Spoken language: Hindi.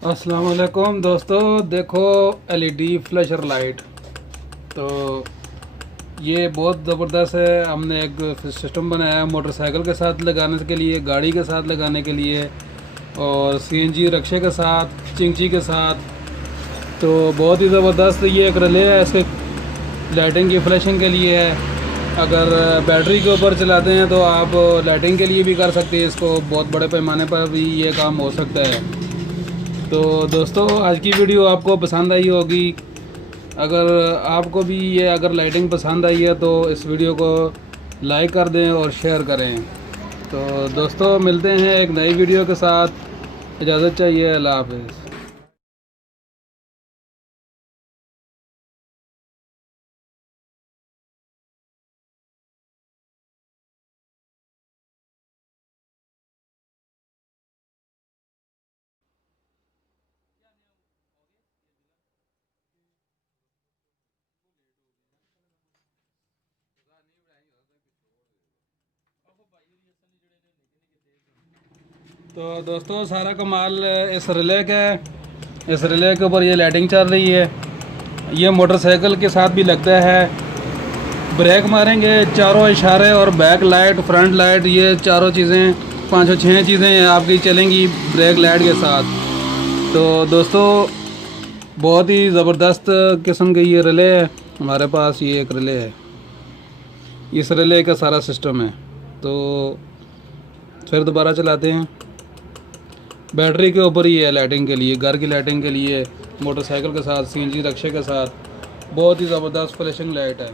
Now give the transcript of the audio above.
अस्सलाम वालेकुम दोस्तों, देखो एलईडी फ्लैशर लाइट। तो ये बहुत ज़बरदस्त है। हमने एक सिस्टम बनाया है मोटरसाइकिल के साथ लगाने के लिए, गाड़ी के साथ लगाने के लिए और सीएनजी रिक्शे के साथ, चिंची के साथ। तो बहुत ही ज़बरदस्त ये एक रिले है, इसके लाइटिंग की फ्लैशिंग के लिए है। अगर बैटरी के ऊपर चलाते हैं तो आप लाइटिंग के लिए भी कर सकते हैं इसको, बहुत बड़े पैमाने पर भी ये काम हो सकता है। तो दोस्तों, आज की वीडियो आपको पसंद आई होगी। अगर आपको भी ये अगर लाइटिंग पसंद आई है तो इस वीडियो को लाइक कर दें और शेयर करें। तो दोस्तों, मिलते हैं एक नई वीडियो के साथ। इजाज़त चाहिए। अल्लाह हाफ़िज़। तो दोस्तों, सारा कमाल इस रिले का है। इस रिले के ऊपर ये लाइटिंग चल रही है। ये मोटरसाइकिल के साथ भी लगता है। ब्रेक मारेंगे, चारों इशारे और बैक लाइट, फ्रंट लाइट, ये चारों चीज़ें, 5 6 चीज़ें आपकी चलेंगी ब्रेक लाइट के साथ। तो दोस्तों, बहुत ही ज़बरदस्त किस्म की ये रिले है। हमारे पास ये एक रिले है, इस रिले का सारा सिस्टम है। तो फिर दोबारा चलाते हैं। बैटरी के ऊपर ही है लाइटिंग के लिए, घर की लाइटिंग के लिए, मोटरसाइकिल के साथ, सीएनजी रिक्शे के साथ। बहुत ही ज़बरदस्त फ्लैशिंग लाइट है।